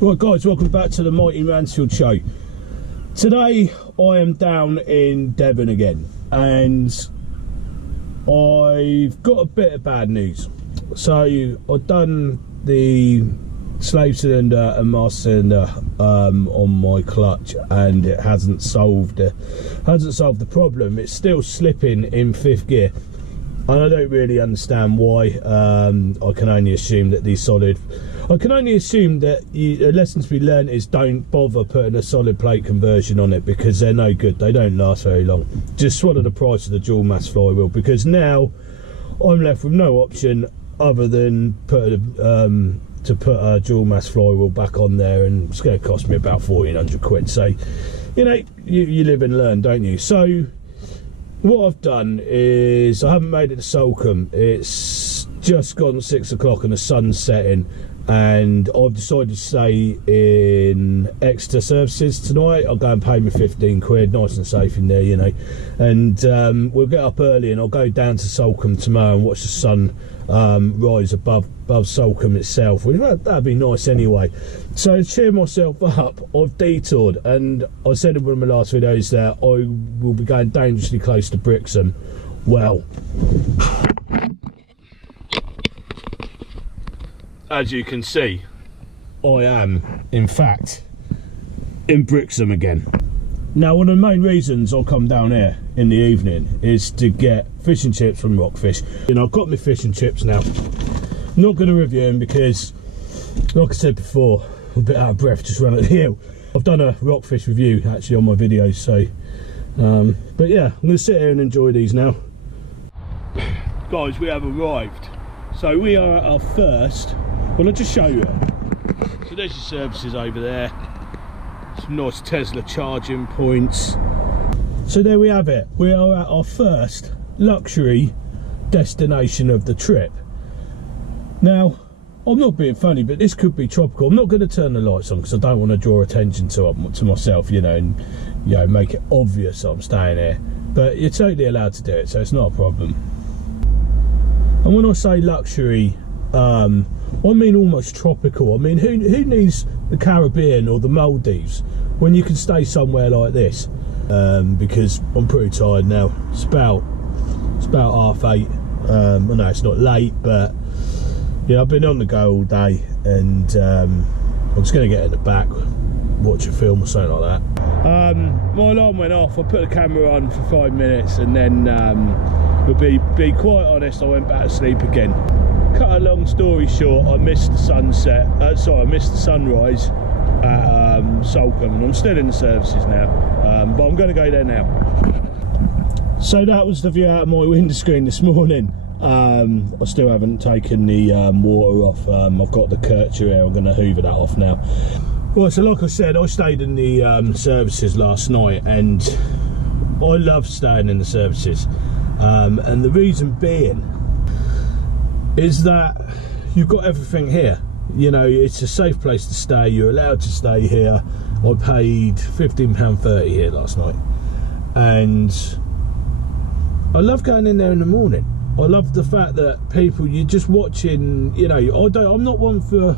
Right guys, welcome back to the Mighty Mansfield show. Today I am down in Devon again and I've got a bit of bad news. So I've done the slave cylinder and master cylinder on my clutch and it hasn't solved the problem. It's still slipping in 5th gear and I don't really understand why. I can only assume that a lesson to be learned is don't bother putting a solid plate conversion on it because they're no good. They don't last very long. Just swallow the price of the dual mass flywheel, because now I'm left with no option other than to put a dual mass flywheel back on there, and it's going to cost me about 1,400 quid. So you know, you live and learn, don't you? So what I've done is I haven't made it to Salcombe. It's just gone 6 o'clock and the sun's setting, and I've decided to stay in Exeter services tonight. I'll go and pay me 15 quid, nice and safe in there, you know, and we'll get up early and I'll go down to Salcombe tomorrow and watch the sun rise above Salcombe itself. Well, that'd be nice anyway. So to cheer myself up, I've detoured, and I said in one of my last videos that I will be going dangerously close to Brixham. Well, as you can see, I am in fact in Brixham again. Now, one of the main reasons I'll come down here in the evening is to get fish and chips from Rockfish. You know, I've got my fish and chips now. I'm not going to review them because, like I said before, I'm a bit out of breath, just run up the hill. I've done a Rockfish review actually on my videos, so but yeah, I'm going to sit here and enjoy these now. Guys, we have arrived. So we are at our first, well, I'll just show you. So there's your services over there. Some nice Tesla charging points. So there we have it. We are at our first luxury destination of the trip. Now, I'm not being funny, but this could be tropical. I'm not going to turn the lights on because I don't want to draw attention to myself, you know, and make it obvious I'm staying here. But you're totally allowed to do it, so it's not a problem. And when I say luxury, I mean almost tropical. I mean, who needs the Caribbean or the Maldives when you can stay somewhere like this? Because I'm pretty tired now. It's about 8:30. I know it's not late, but yeah, I've been on the go all day, and I'm just going to get in the back, watch a film or something like that. My alarm went off. I put the camera on for 5 minutes, and then to be quite honest, I went back to sleep again. Cut a long story short, I missed the sunset. I missed the sunrise at Salcombe, and I'm still in the services now, but I'm going to go there now. So that was the view out of my windscreen this morning. I still haven't taken the water off. I've got the Kircher here. I'm going to hoover that off now. Well, so like I said, I stayed in the services last night, and I love staying in the services, and the reason being is that you've got everything here. You know, it's a safe place to stay. You're allowed to stay here. I paid £15.30 here last night, and I love going in there in the morning. I love the fact that you're just watching, you know, I'm not one for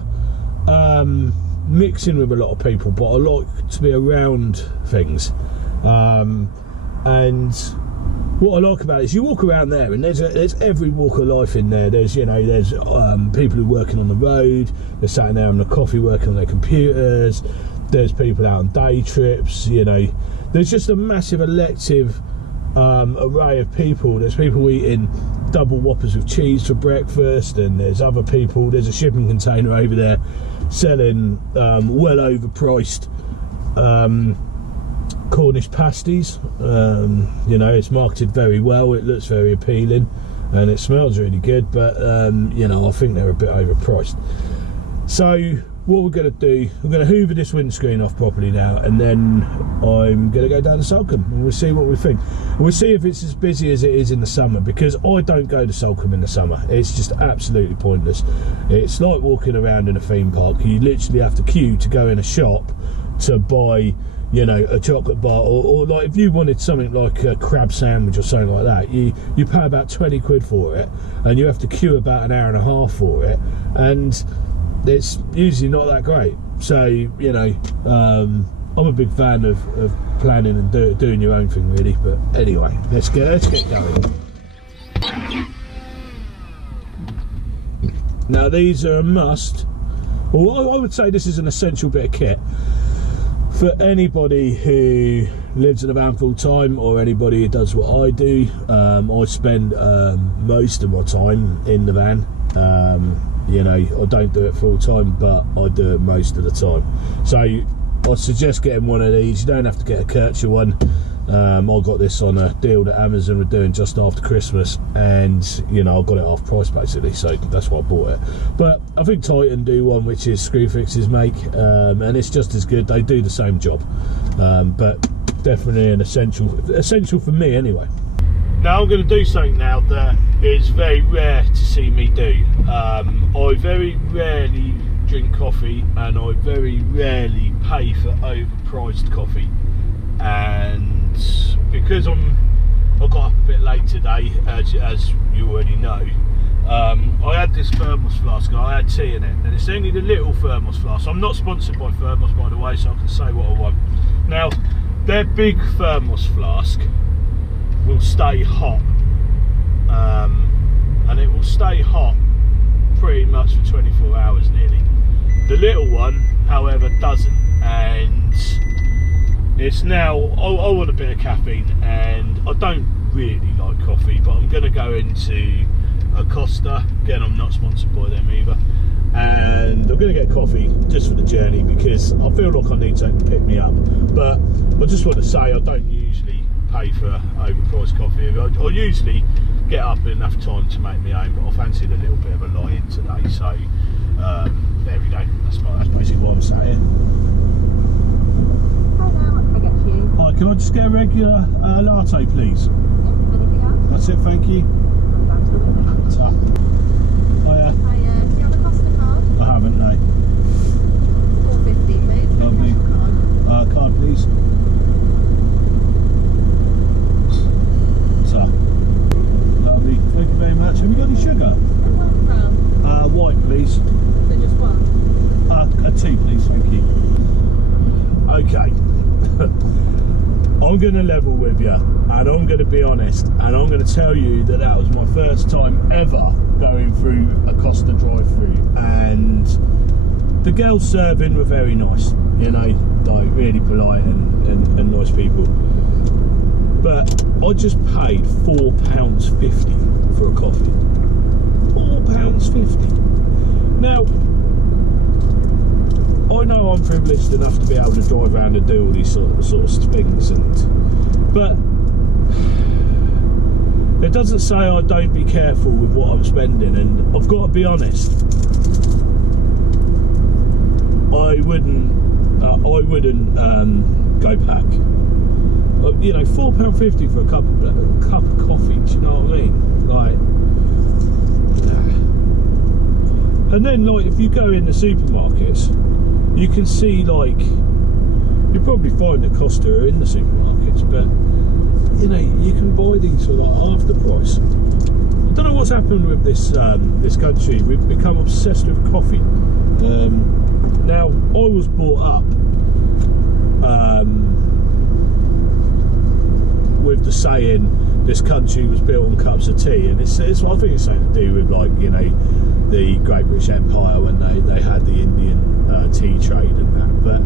mixing with a lot of people, but I like to be around things. And what I like about it is you walk around there and there's every walk of life in there. There's people who are working on the road, they're sat in there having a coffee working on their computers, there's people out on day trips, you know, there's just a massive elective array of people. There's people eating double whoppers with cheese for breakfast, and there's other people, there's a shipping container over there selling well overpriced Cornish pasties. You know, it's marketed very well, it looks very appealing, and it smells really good, but you know, I think they're a bit overpriced. So what we're going to do, we're going to hoover this windscreen off properly now, and then I'm going to go down to Salcombe and we'll see what we think. We'll see if it's as busy as it is in the summer, because I don't go to Salcombe in the summer. It's just absolutely pointless. It's like walking around in a theme park. You literally have to queue to go in a shop to buy, you know, a chocolate bar, or like if you wanted something like a crab sandwich or something like that, you pay about 20 quid for it, and you have to queue about an hour and a half for it, and it's usually not that great. So, you know, I'm a big fan of planning and doing your own thing, really. But anyway, let's get going. Now, these are a must. Well, I would say this is an essential bit of kit for anybody who lives in a van full time, or anybody who does what I do. I spend most of my time in the van. You know, I don't do it full time, but I do it most of the time. So I suggest getting one of these. You don't have to get a Kircher one. I got this on a deal that Amazon were doing just after Christmas, and you know, I got it half price basically, so that's why I bought it. But I think Titan do one which is Screwfix's make, and it's just as good. They do the same job, but definitely an essential for me anyway. Now I'm going to do something now that is very rare to see me do. I very rarely drink coffee, and I very rarely pay for overpriced coffee. And because I got up a bit late today, as you already know, I had this thermos flask, and I had tea in it, and it's only the little thermos flask. I'm not sponsored by Thermos, by the way, so I can say what I want. Now, their big thermos flask will stay hot, and it will stay hot pretty much for 24 hours nearly. The little one, however, doesn't, and it's now, I want a bit of caffeine, and I don't really like coffee, but I'm going to go into a Costa. Again, I'm not sponsored by them either, and I'm going to get coffee just for the journey, because I feel like I need something to pick me up. But I just want to say, I don't usually pay for overpriced coffee. I usually get up enough time to make my own, but I fancied a little bit of a lie-in today, so there we go. That's basically what I'm saying. Hi, can I just get a regular latte, please? Yeah, anything else? That's it, thank you. Hiya. Hiya. Do you have a Costa card? I haven't, no. 450, please. Lovely. Card, please. So, lovely. Thank you very much. Have you got any sugar? White, please. So just one? A tea, please, thank you. Okay. I'm going to level with you, and I'm going to be honest, and I'm going to tell you that that was my first time ever going through a Costa drive-through, and the girls serving were very nice, you know, like really polite and nice people. But I just paid £4.50 for a coffee. £4.50. Now, I know I'm privileged enough to be able to drive around and do all these sort of things, but it doesn't say I don't be careful with what I'm spending, and I've got to be honest. I wouldn't go back. You know, £4.50 for a cup of coffee. Do you know what I mean? Like, and then like if you go in the supermarkets, you can see, like, you'll probably find that Costa are in the supermarkets, but you know, you can buy these for like half the price. I don't know what's happened with this this country. We've become obsessed with coffee. Now, I was brought up with the saying, this country was built on cups of tea, and it's I think it's something to do with, like, you know, the Great British Empire when they had the Indian tea trade and that. But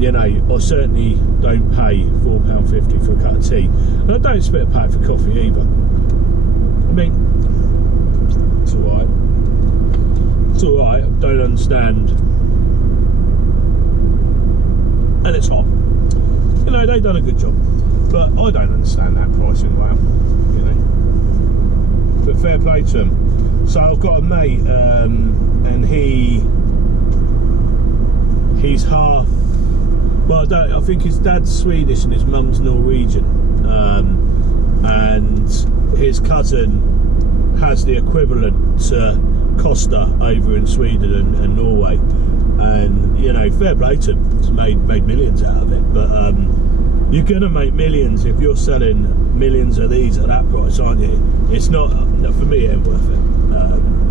you know, I certainly don't pay £4.50 for a cup of tea, and I don't expect to pay for coffee either. I mean, it's alright. It's alright. I don't understand, and it's hot. You know, they've done a good job, but I don't understand that pricing. Wow, you know. But fair play to them. So I've got a mate, and he's half. Well, I think his dad's Swedish and his mum's Norwegian, and his cousin has the equivalent to Costa over in Sweden and Norway, and you know, fair play to him. He's made millions out of it, but you're gonna make millions if you're selling millions of these at that price, aren't you? It's not, for me, it ain't worth it.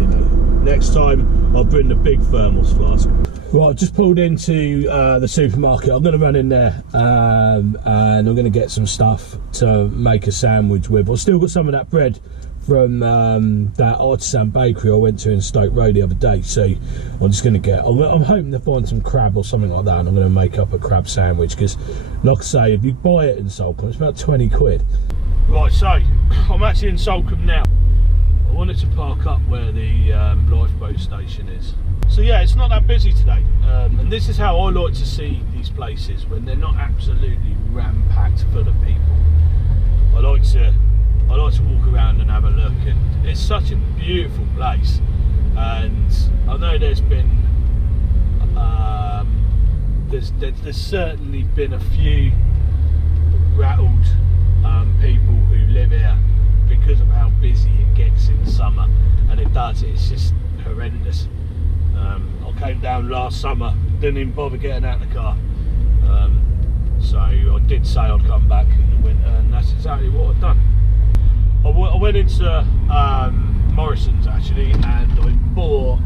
You know, next time I'll bring the big thermos flask. Right, I've just pulled into the supermarket. I'm going to run in there and I'm going to get some stuff to make a sandwich with. I've still got some of that bread from that artisan bakery I went to in Stoke Road the other day, so I'm just going to get, I'm hoping to find some crab or something like that, and I'm going to make up a crab sandwich, because like I say, if you buy it in Salcombe it's about 20 quid. Right, so I'm actually in Salcombe now. I wanted to park up where the lifeboat station is. So yeah, it's not that busy today, and this is how I like to see these places, when they're not absolutely ram-packed full of people. I like to walk around and have a look, and it's such a beautiful place. And I know there's been there's certainly been a few rattled people who live here because of how busy it gets in summer, and it's just horrendous. I came down last summer, didn't even bother getting out of the car, so I did say I'd come back in the winter, and that's exactly what I've done. I went into Morrison's actually, and I bought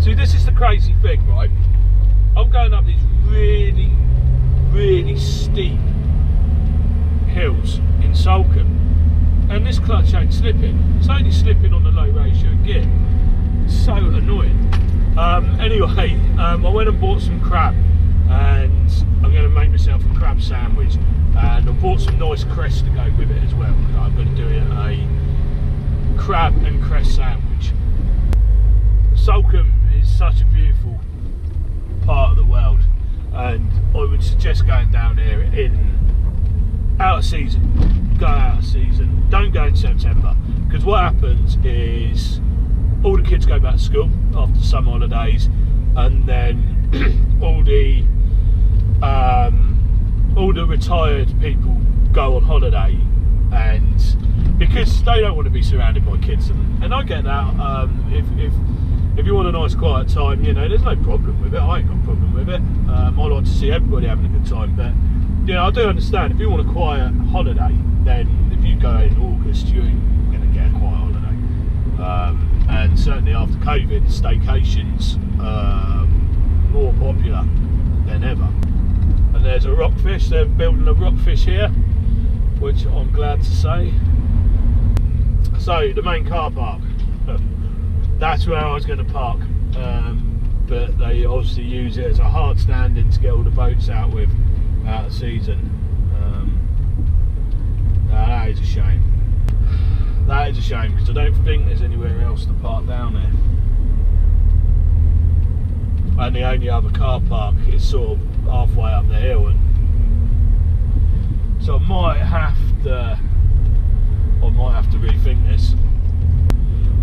see, this is the crazy thing, right? I'm going up these really, really steep hills in Salcombe, and this clutch ain't slipping. It's only slipping on the low ratio gear. It's so annoying. Anyway, I went and bought some crab, and I'm going to make myself a crab sandwich, and I bought some nice cress to go with it as well. I'm going to do a crab and cress sandwich. Salcombe is such a beautiful part of the world, and I would suggest going down here out of season. Go out of season, don't go in September, because what happens is all the kids go back to school after summer holidays, and then all the retired people go on holiday, and because they don't want to be surrounded by kids, and I get that. If you want a nice quiet time, you know, there's no problem with it. I ain't got a problem with it. I like to see everybody having a good time, but you know, I do understand if you want a quiet holiday, then if you go in August, you ain't going to get a quiet holiday. And certainly after COVID, staycations are more popular than ever. And there's a rockfish. They're building a rockfish here, which I'm glad to say. So the main car park, that's where I was going to park, but they obviously use it as a hard standing to get all the boats out of season. That is a shame. That is a shame, because I don't think there's anywhere else to park down there. And the only other car park is sort of halfway up the hill, and so I might have to rethink this.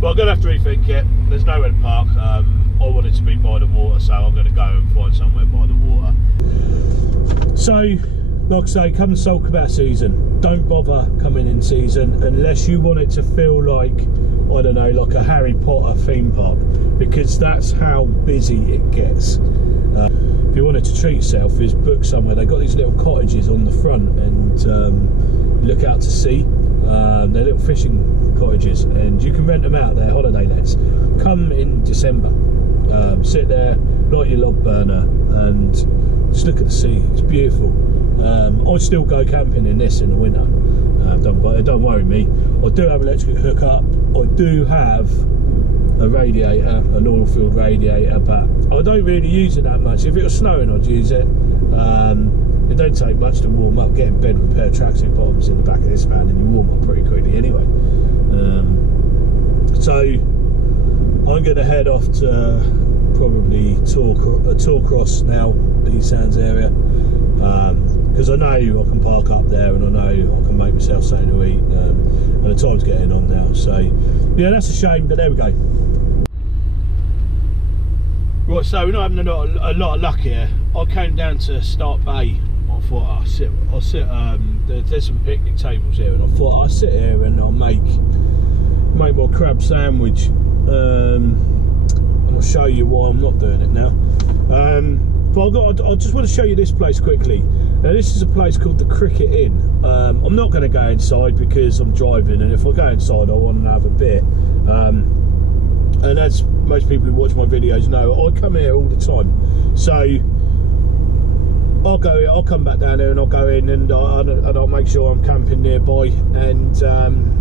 But I'm going to have to rethink it. There's nowhere to park. I want it to be by the water, so I'm going to go and find somewhere by the water. So, like I say, come and Salcombe out season. Don't bother coming in season unless you want it to feel like, I don't know, like a Harry Potter theme park, because that's how busy it gets. If you wanted to treat yourself, is book somewhere. They've got these little cottages on the front, and look out to sea. They're little fishing cottages, and you can rent them out. They're holiday lets. Come in December, sit there, light your log burner, and just look at the sea. It's beautiful. I still go camping in this in the winter. Don't worry me. I do have electric hookup. I do have a radiator, an oil-filled radiator, but I don't really use it that much. If it was snowing, I'd use it. It don't take much to warm up. Get in bed with a pair of tracksuit bottoms in the back of this van, and you warm up pretty quickly anyway. So I'm going to head off to probably Torcross now, B Sands area, because I know I can park up there, and I know I can make myself something to eat, and the time's getting on now. So yeah, that's a shame, but there we go. Right, so we're not having a lot of luck here. I came down to Start Bay. I thought I'll sit. There's some picnic tables here, and I thought I'll sit here and I'll make my crab sandwich. And I'll show you why I'm not doing it now. But I just want to show you this place quickly. Now this is a place called the Cricket Inn. I'm not going to go inside because I'm driving, and if I go inside I want to have a beer. And as most people who watch my videos know, I come here all the time. So I'll come back down there and I'll go in and I'll make sure I'm camping nearby, and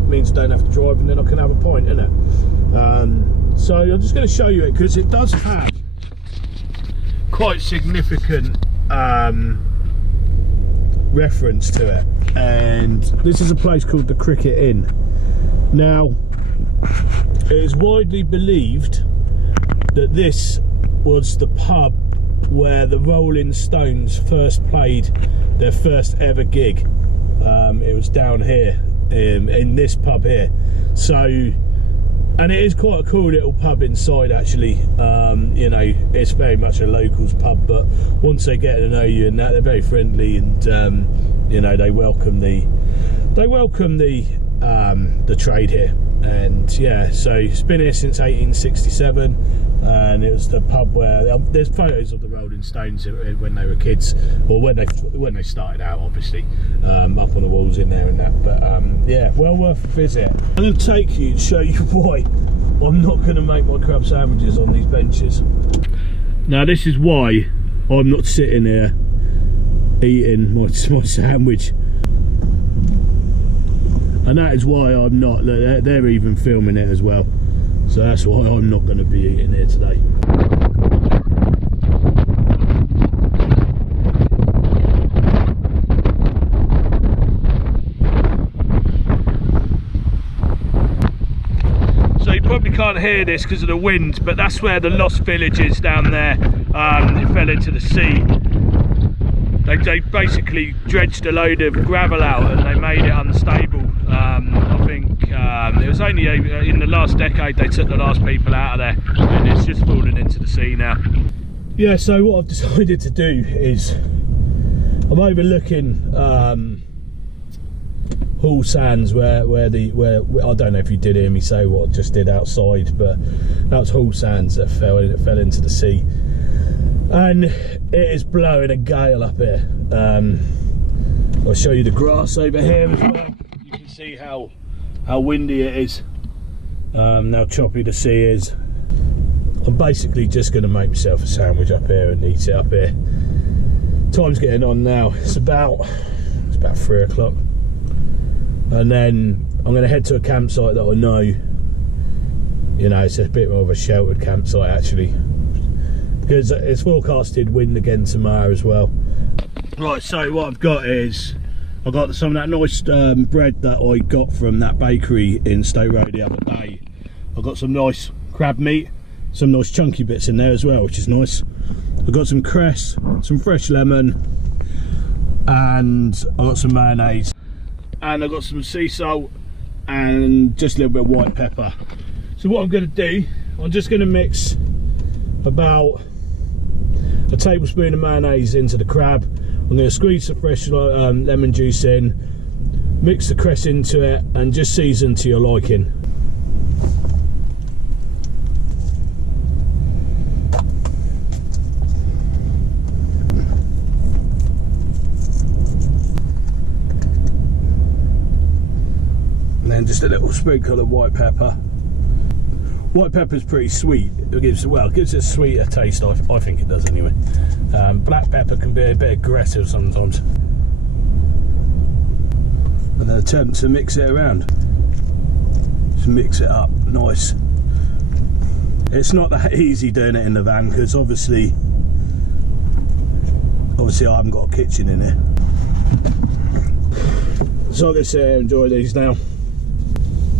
means I don't have to drive, and then I can have a pint, innit? So I'm just going to show you it because it does have quite significant reference to it, and this is a place called the Cricket Inn. Now it is widely believed that this was the pub where the Rolling Stones first played their first ever gig. It was down here in this pub here. So, and it is quite a cool little pub inside actually. You know, it's very much a locals pub, but once they get to know you and that, they're very friendly, and you know, they welcome the trade here. And yeah, so it's been here since 1867, and it was the pub where there's photos of the Rolling Stones when they were kids, or when they started out, obviously, up on the walls in there and that. But yeah, well worth a visit. I'm going to take you and show you why I'm not going to make my crab sandwiches on these benches. Now this is why I'm not sitting here eating my sandwich. And that is why I'm not. Look, they're even filming it as well, so that's why I'm not going to be eating here today. So you probably can't hear this because of the wind, but that's where the Lost Village is down there. It fell into the sea. They basically dredged a load of gravel out and they made it unstable. I think it was only in the last decade they took the last people out of there, and it's just fallen into the sea now. Yeah, so what I've decided to do is I'm overlooking Hall Sands, where I don't know if you did hear me say what I just did outside, but that was Hall Sands that fell into the sea. And it is blowing a gale up here. I'll show you the grass over here as well. You can see how windy it is, how choppy the sea is. I'm basically just going to make myself a sandwich up here and eat it up here. Time's getting on now. It's about 3 o'clock, and then I'm going to head to a campsite that I know. You know, it's a bit more of a sheltered campsite actually, because it's forecasted wind again tomorrow as well. Right, so what I've got is I've got some of that nice bread that I got from that bakery in Stoke Road the other day. I've got some nice crab meat, some nice chunky bits in there as well, which is nice. I've got some cress, some fresh lemon, and I've got some mayonnaise, and I've got some sea salt and just a little bit of white pepper. So what I'm going to do, I'm just going to mix about a tablespoon of mayonnaise into the crab. I'm going to squeeze some fresh lemon juice in, mix the cress into it, and just season to your liking. And then just a little sprinkle of white pepper. White pepper's pretty sweet. It gives it a sweeter taste. I think it does anyway. Black pepper can be a bit aggressive sometimes. And then attempt to mix it around. Just mix it up, nice. It's not that easy doing it in the van because obviously I haven't got a kitchen in here. So I'm going to sit here and enjoy these now,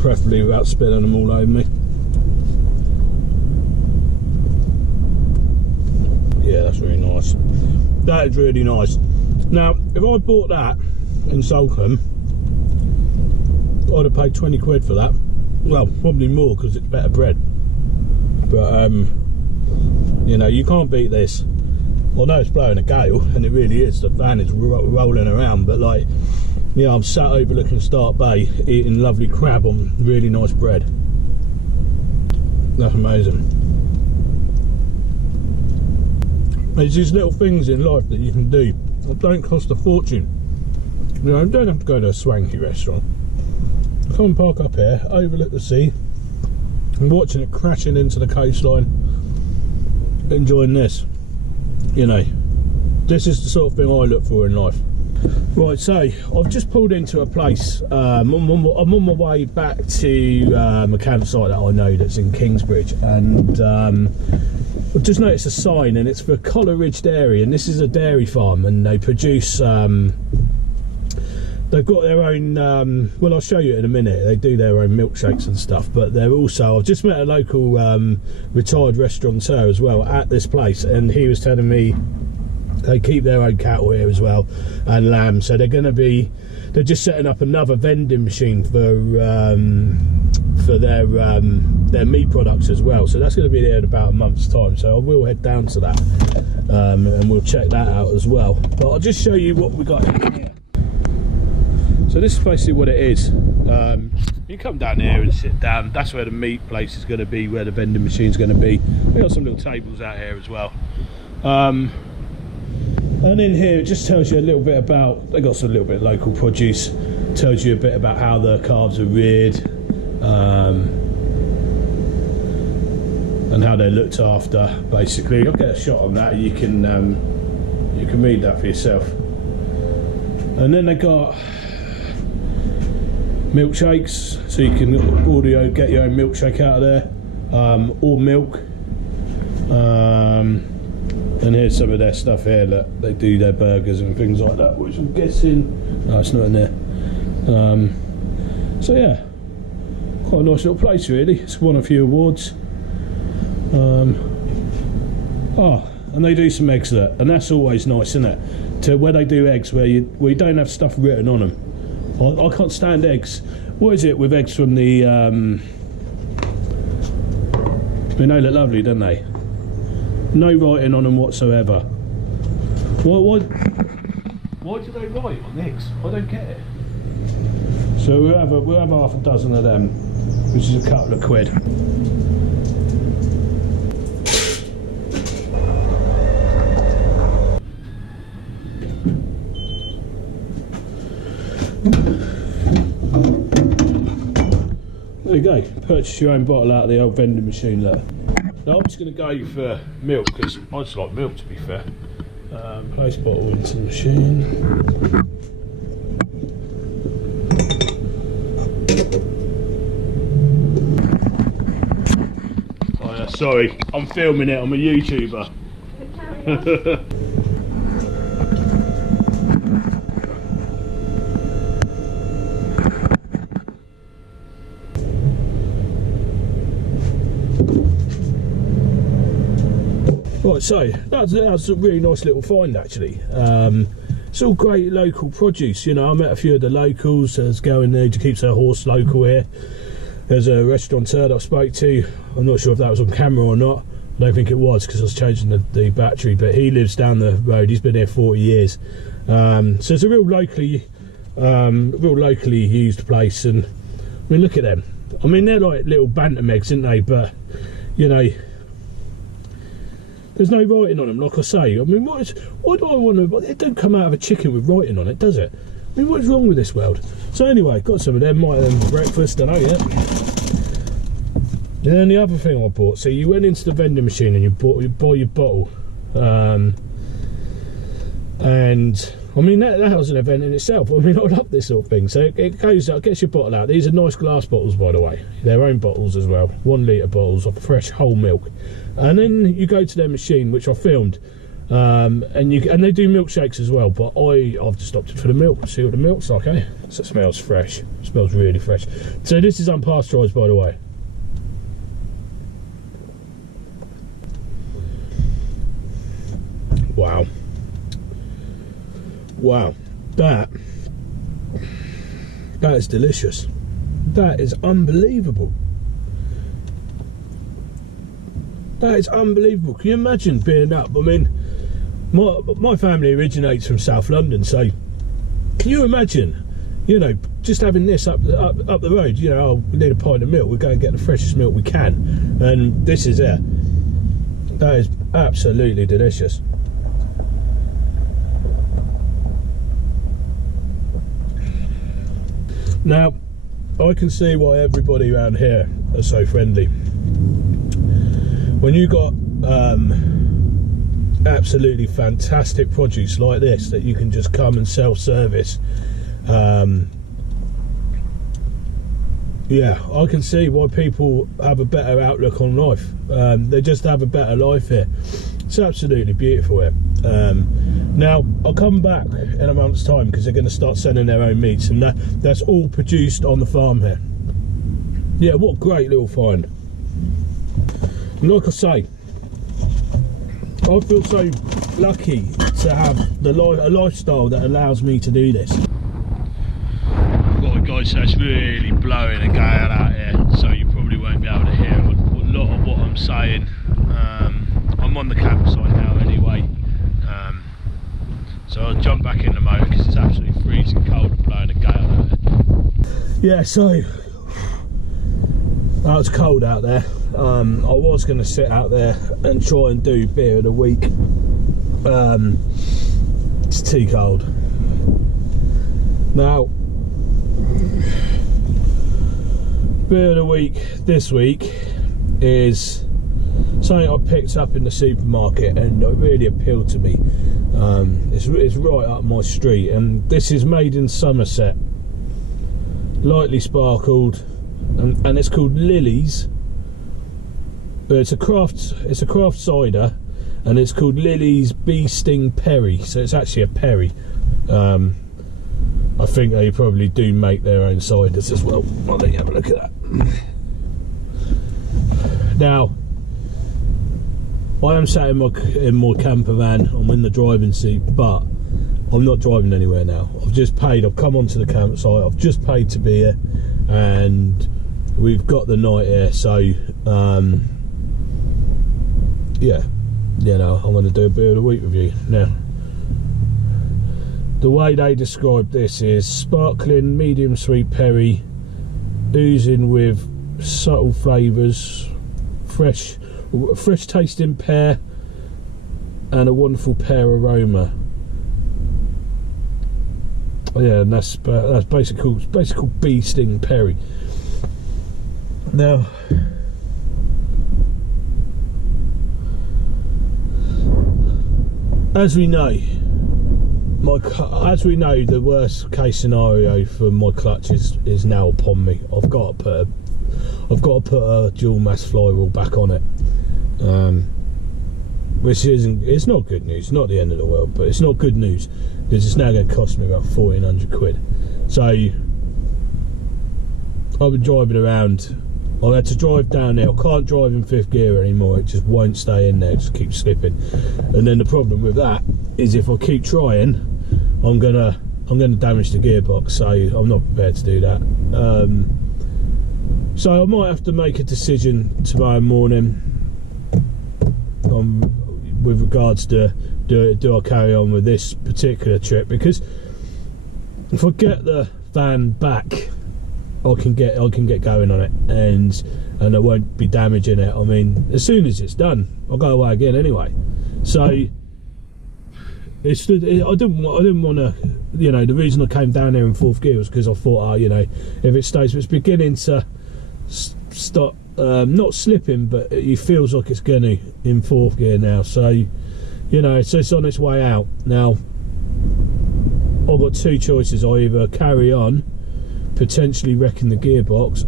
preferably without spilling them all over me. Yeah, that's really nice. That is really nice. Now, if I bought that in Salcombe, I'd have paid 20 quid for that. Well, probably more because it's better bread. But, you know, you can't beat this. I know it's blowing a gale, and it really is. The van is rolling around, but like, you know, I'm sat overlooking Start Bay, eating lovely crab on really nice bread. That's amazing. There's these little things in life that you can do that don't cost a fortune. You know, you don't have to go to a swanky restaurant. Come and park up here, overlook the sea, and watching it crashing into the coastline, enjoying this. You know, this is the sort of thing I look for in life. Right, so I've just pulled into a place. I'm on my way back to a campsite that I know that's in Kingsbridge, and I've just noticed a sign, and it's for Coleridge Dairy, and this is a dairy farm, and they produce they've got their own well, I'll show you in a minute. They do their own milkshakes and stuff, but they're also, I've just met a local retired restaurateur as well at this place, and he was telling me they keep their own cattle here as well, and lamb, so they're just setting up another vending machine for their meat products as well. So that's going to be there in about a month's time, so I will head down to that, and we'll check that out as well. But I'll just show you what we got in here. So this is basically what it is. You come down here and sit down. That's where the meat place is going to be, where the vending machine is going to be. We've got some little tables out here as well. And in here it just tells you a little bit about, they got some little bit of local produce, tells you a bit about how the calves are reared, and how they're looked after. Basically, I'll get a shot on that. You can read that for yourself. And then they got milkshakes, so you can audio get your own milkshake out of there, or milk. And here's some of their stuff here. Look, they do their burgers and things like that, which I'm guessing, no, it's not in there. So yeah, quite a nice little place really. It's won a few awards. And they do some eggs there, and that's always nice, isn't it? To where they do eggs where you don't have stuff written on them. I can't stand eggs. What is it with eggs from the they look lovely, don't they? No writing on them whatsoever. Why do they write on eggs? I don't get it. So we'll have half a dozen of them, which is a couple of quid. There you go, purchase your own bottle out of the old vending machine there. Now I'm just going to go for milk, because I just like milk, to be fair. Place bottle into the machine. Oh yeah, sorry, I'm filming it, I'm a YouTuber. Right, so that's a really nice little find actually. It's all great local produce, you know. I met a few of the locals. There's a girl in there who keeps her horse local here. There's a restaurateur that I spoke to. I'm not sure if that was on camera or not. I don't think it was, because I was changing the battery, but he lives down the road. He's been here 40 years. So it's a real locally used place, and I mean, look at them. I mean, they're like little bantam eggs, aren't they? But you know, there's no writing on them, like I say. I mean, what do I want to... It don't come out of a chicken with writing on it, does it? I mean, what's wrong with this world? So anyway, got some of them, might have them for breakfast, I don't know yet. And then the other thing I bought, so you went into the vending machine and you buy your bottle. And, I mean, that was an event in itself. I mean, I love this sort of thing. So it goes out, gets your bottle out. These are nice glass bottles, by the way. Their own bottles as well. 1 litre bottles of fresh whole milk. And then you go to their machine, which I filmed, and they do milkshakes as well. But I've just opted for the milk. See what the milk's like, eh? So it smells fresh. It smells really fresh. So this is unpasteurised, by the way. Wow. Wow. That is delicious. That is unbelievable. That is unbelievable. Can you imagine being up? I mean, my family originates from South London, so can you imagine, you know, just having this up the road? You know, oh, we need a pint of milk. We'll go and get the freshest milk we can, and this is it. That is absolutely delicious. Now, I can see why everybody around here are so friendly. When you got absolutely fantastic produce like this that you can just come and self-service, yeah, I can see why people have a better outlook on life. They just have a better life here. It's absolutely beautiful here. Now, I'll come back in a month's time because they're going to start sending their own meats, and that's all produced on the farm here. Yeah, what a great little find. And like I say, I feel so lucky to have a lifestyle that allows me to do this. Right guys, so it's really blowing a gale out here, so you probably won't be able to hear a lot of what I'm saying. I'm on the campsite now anyway, so I'll jump back in the motor because it's absolutely freezing cold and blowing a gale out here. Yeah, so that was cold out there. I was going to sit out there and try and do beer of the week. It's too cold. Now, beer of the week this week is something I picked up in the supermarket and it really appealed to me. It's right up my street, and this is made in Somerset, lightly sparkled, and it's called Lily's. But it's a craft cider, and it's called Lily's Bee Sting Perry. So it's actually a perry. I think they probably do make their own ciders as well. I'll let you have a look at that. Now, I am sat in my camper van. I'm in the driving seat, but I'm not driving anywhere now. I've just paid. I've come onto the campsite. I've just paid to be here, and we've got the night here. So, yeah, you know, I'm going to do a beer of the week with you now. The way they describe this is sparkling, medium sweet perry, oozing with subtle flavours, fresh tasting pear, and a wonderful pear aroma. Yeah, and that's basically called Bee Sting Perry. Now, as we know, the worst case scenario for my clutch is now upon me. I've got to put a dual mass flywheel back on it, which it's not good news. Not the end of the world, but it's not good news because it's now going to cost me about 1,400 quid. So I've been driving around. I had to drive down there. I can't drive in 5th gear anymore. It just won't stay in there. It just keeps slipping. And then the problem with that is if I keep trying, I'm gonna damage the gearbox. So I'm not prepared to do that. So I might have to make a decision tomorrow morning with regards to do I carry on with this particular trip, because if I get the van back, I can get going on it, and I won't be damaging it. I mean, as soon as it's done, I'll go away again anyway. So I didn't want to, you know, the reason I came down here in 4th gear was because I thought, you know, if it stays, it's beginning to stop, not slipping, but it feels like it's going to in 4th gear now. So, you know, so it's on its way out now. I've got two choices. I either carry on, potentially wrecking the gearbox,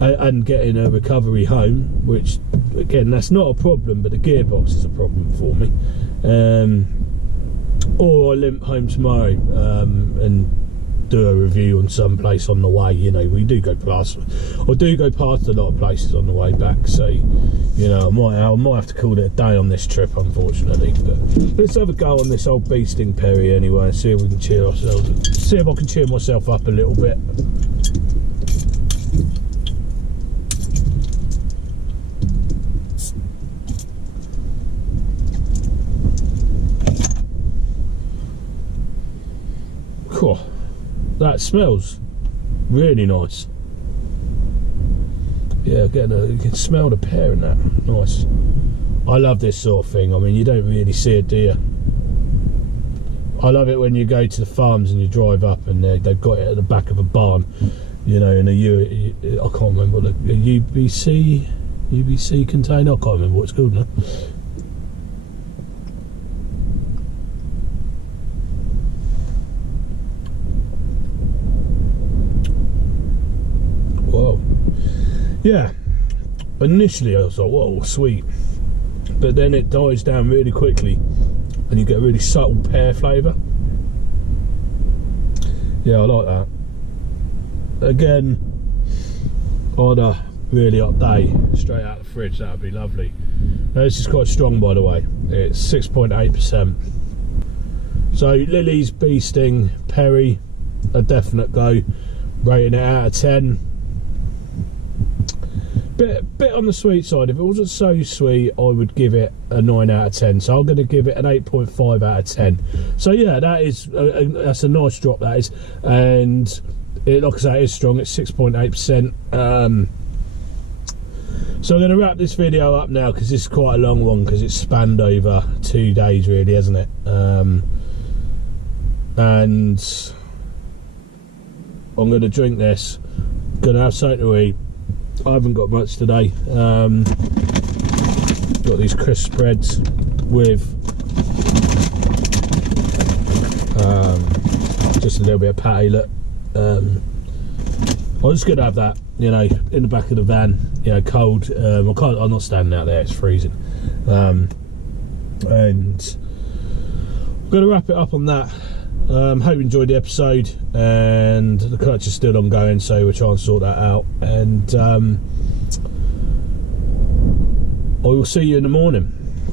and getting a recovery home, which again, that's not a problem, but the gearbox is a problem for me, or I limp home tomorrow and do a review on some place on the way. You know, we do go past a lot of places on the way back, so, you know, I might have to call it a day on this trip, unfortunately. But let's have a go on this old Bee Sting Perry anyway, and see if we can cheer ourselves, see if I can cheer myself up a little bit. Cool. That smells really nice. Yeah, you can smell the pear in that. Nice. I love this sort of thing. I mean, you don't really see it, do you? I love it when you go to the farms and you drive up and they've got it at the back of a barn, you know, in I can't remember what a UBC container. I can't remember what it's called now. Whoa. Yeah. Initially I was like, whoa, sweet. But then it dies down really quickly and you get a really subtle pear flavour. Yeah, I like that. Again, on a really hot day, straight out of the fridge, that would be lovely. Now, this is quite strong, by the way. It's 6.8%. So Lily's Bee Sting Perry, a definite go. Rating it out of 10. Bit on the sweet side. If it wasn't so sweet, I would give it a 9 out of 10. So I'm going to give it an 8.5 out of 10. So yeah, that is that's a nice drop, that is. And it, like I say, it is strong. It's 6.8%. So I'm going to wrap this video up now because this is quite a long one because it's spanned over 2 days, really, hasn't it? And I'm going to drink this. Going to have something to eat. I haven't got much today. Got these crisp spreads with just a little bit of patty. Look, I'm just gonna have that, you know, in the back of the van, you know, cold. I'm not standing out there; it's freezing. And I'm gonna wrap it up on that. Hope you enjoyed the episode, and the clutch is still ongoing, so we'll try and sort that out. And I will see you in the morning.